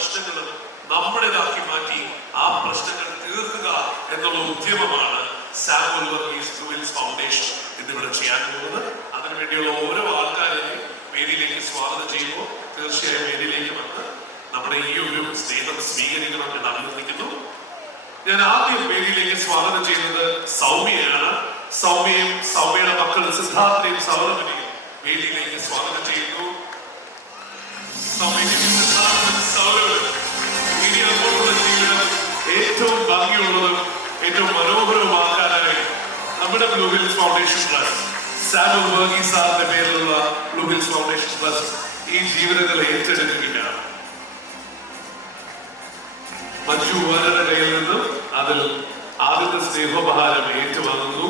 പ്രശ്നങ്ങളും നമ്മുടേതാക്കി മാറ്റി ആ പ്രശ്നങ്ങൾ തീർക്കുക എന്നുള്ള ഉദ്യമമാണ് സാമുവൽ വർഗീസ് ജുവൽസ് ഫൗണ്ടേഷൻ എന്നിവിടെ ചെയ്യാൻ പോകുന്നത്. അതിനുവേണ്ടിയുള്ള ഓരോ ആൾക്കാരെയും വേദിയിലേക്ക് സ്വാഗതം ചെയ്യുമ്പോൾ തീർച്ചയായും വേദിയിലേക്ക് വന്ന് നമ്മുടെ ഈ ഒരു സ്നേഹം സ്വീകരിക്കണം എന്ന് അഭ്യർത്ഥിക്കുന്നു. ഞാൻ ആദ്യം വേദിയിലേക്ക് സ്വാഗതം ചെയ്യുന്നത് സൗമ്യയാണ്. സൗമ്യയും സൗമ്യയുടെ മക്കൾ സിദ്ധാർത്ഥയും സൗരഭനെയും വേദിയിലേക്ക് സ്വാഗതം ചെയ്യുന്നു. നമ്മുടെ blue foundation trust Samuel Varghese സാറിന്റെ പേരിലുള്ള ഫൗണ്ടേഷൻ ട്രസ്റ്റ് ഈ ജീവിതത്തിൽ ഏറ്റെടുക്കുകയാണ് മഞ്ജു വാര്യരുടെ കയ്യിൽ നിന്നും അതിൽ ആദ്യത്തെ സ്നേഹോപഹാരം ഏറ്റുവാങ്ങുന്നു.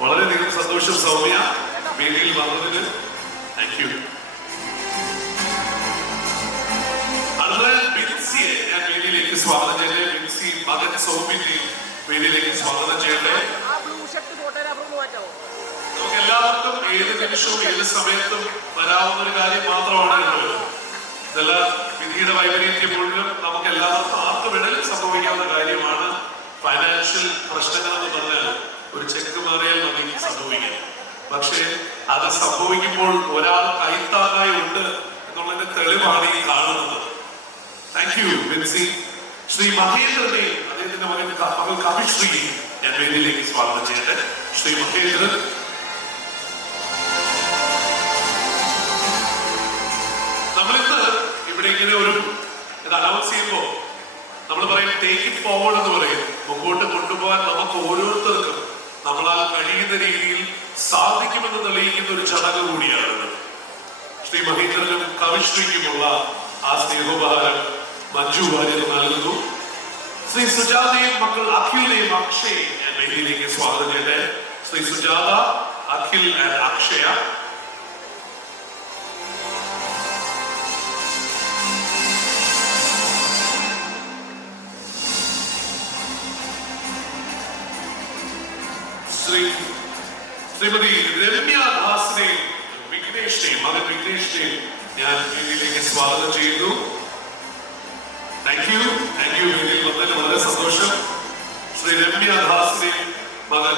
വളരെയധികം സന്തോഷം സൗമ്യ വേദിയിൽ വന്നതിന് താങ്ക് യു സ്വാഗതം ചെയ്യട്ടെ. എല്ലാവർക്കും ഏത് നിമിഷവും ഏത് സമയത്തും വരാവുന്ന ഒരു കാര്യം മാത്രമാണ് ഇത് ഇതെല്ലാം വിധിയുടെ വൈപരീത്യം മുഴുവൻ നമുക്ക് എല്ലാവർക്കും ആർക്ക് വേണേലും സംഭവിക്കാവുന്ന കാര്യമാണ്. ഫൈനാൻഷ്യൽ പ്രശ്നങ്ങൾ എന്ന് പറഞ്ഞാൽ ഒരു ചെക്ക് മാറിയാൽ മതി സംഭവിക്കാം പക്ഷേ അത് സംഭവിക്കുമ്പോൾ ഒരാൾ കൈത്താങ്ങായി ഉണ്ട് എന്നുള്ളതിന്റെ തെളിവാണ് ഈ കാണുന്നത്. താങ്ക് യു ബിൻസി ശ്രീ മഹേന്ദ്രനെ അദ്ദേഹത്തിന്റെ മകൻ മകൾ കവിശ്രീ ഞാൻ വേദിയിലേക്ക് സ്വാഗതം ചെയ്യട്ടെ. ശ്രീ മഹേന്ദ്രൻ ഇവിടെ ഇങ്ങനെ ഒരു ഇത് അനൗൺസ് ചെയ്യുമ്പോൾ നമ്മൾ പറയും ടേക്ക് ഇറ്റ് ഫോർവേഡ് എന്ന് പറയും. മുമ്പോട്ട് കൊണ്ടുപോകാൻ നമുക്ക് ഓരോരുത്തർക്കും നമ്മളാൽ കഴിയുന്ന രീതിയിൽ സാധിക്കുമെന്ന് തെളിയിക്കുന്ന ഒരു ചടങ്ങ് കൂടിയാണ് ശ്രീ മഹേന്ദ്രനും കവിശ്രീക്കുമുള്ള ആ സ്നേഹോപഹാരം മഞ്ജു വാര്യർ നൽകുന്നു. ശ്രീ സുജാതയും മക്കൾ അഖിലിനെയും അക്ഷയെയും ഞാൻ വേദിയിലേക്ക് സ്വാഗതം ചെയ്യട്ടെ. ശ്രീ സുജാത അഖിൽ അക്ഷയ ശ്രീ ശ്രീമതി രമ്യ ദാസിനെയും വിഘ്നേഷിനെയും മകൻ വിഘ്നേഷിനെയും ഞാൻ വീട്ടിലേക്ക് സ്വാഗതം ചെയ്യുന്നു. താങ്ക് യു താങ്ക് യു വീട്ടിൽ വളരെ സന്തോഷം. ശ്രീ രമ്യ ദാസിനെയും മകൻ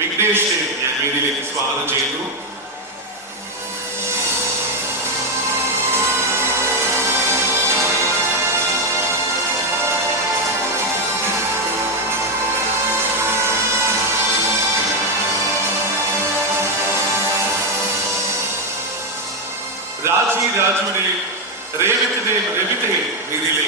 വിഘ്നേഷിനെയും ഞാൻ വീട്ടിലേക്ക് സ്വാഗതം ചെയ്യുന്നു. രാജി രാജുവിനെയും രേവത്തിനെയും രവിതയെയും വേദിയിലേക്ക്